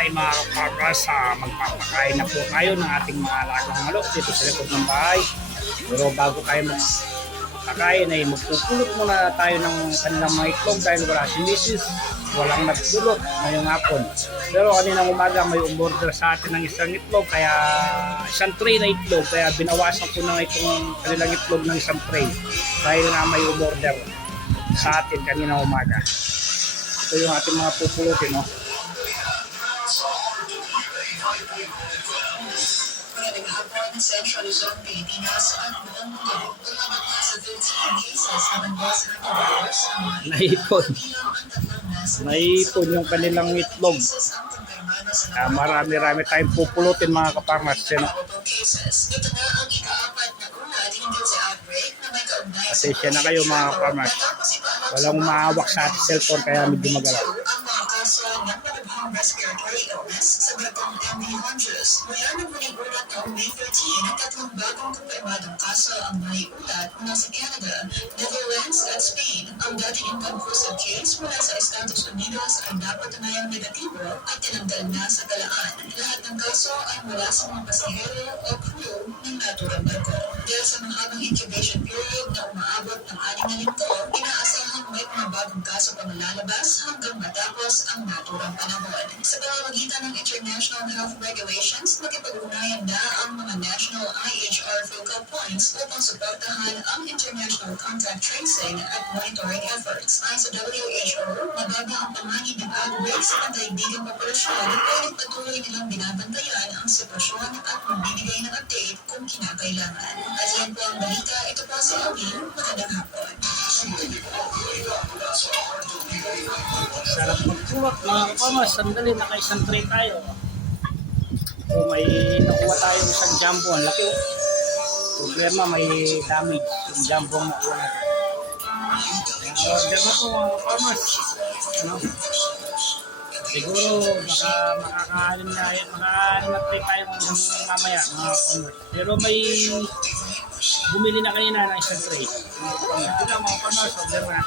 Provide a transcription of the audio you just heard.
Hi mga kapagas, magpapakain na po tayo ng ating mga alagang manok dito sa likod ng bahay. Pero bago tayo magpakain ay magpupulot muna tayo ng kanilang mga itlog dahil wala si Mrs. Walang nagpulot ngayong hapon. Pero kaninang umaga may umorder sa atin ng isang itlog, kaya isang tray na itlog, kaya binawasan ko na itong kanilang itlog ng isang tray dahil nga may umorder sa atin kaninang umaga. Ito yung ating mga pupulutin, no? Central Luzon, Pilipinas at buong mundo. Umabot na sa 13 cases ng adverse coronavirus ang mga Naipon. bilang ang tatlong nasa Naipon yung kanilang itlog. cases ang kumpirmado sa Marami-rami tayong pupulutin mga kaparmas. probable cases. Ito na ang ika-apat na ulat hinggil sa outbreak na may kaugnay sa Pasensya na kayo mga kaparmas. Matapos ipaalam Walang umaawak sa ating cellphone kaya medyo magalaw. ang mga kaso ng malubhang respiratory illness sa batang MV Honduras. Mula nang muling ulat noong May 13, ang tatlong bagong kumpirmadong kaso ang may ulat mula sa Canada, Netherlands at Spain. Ang dating inconclusive case mula sa Estados Unidos ay napatunayang negatibo at tinanggal na sa galaan. Lahat ng kaso ay mula sa mga pasahero o crew ng naturang barko. Dahil sa mahabang incubation period na umaabot ng 6 na linggo, inaasahang may mga bagong kaso pang lalabas hanggang matapos ang naturang panahon. Sa pamamagitan ng international health regulations, nakipag-ugnayan na ang mga national IHR focal points upang suportahan ang international contact tracing at monitoring efforts. Ayon sa WHO, mababa ang panganib ng outbreak sa pandaigdigang populasyon, ngunit patuloy nilang binabantayan ang sitwasyon at magbibigay ng update kung kinakailangan. At yan po ang balita. Ito po si Alvin. Magandang hapon. Sarap magpulot mga kaparmas. Sandali, naka-isang tray tayo. So may nakuha tayo isang jumbo. Ang laki. Problema, may damage yung jumbo ang nakuha natin. Order na po mga kaparmas. Ano? Siguro baka makakaalim na tray tayo mamaya mga kaparmas. Pero may bumili na kanina ng isang tray. Ito lang mga kaparmas. Order na.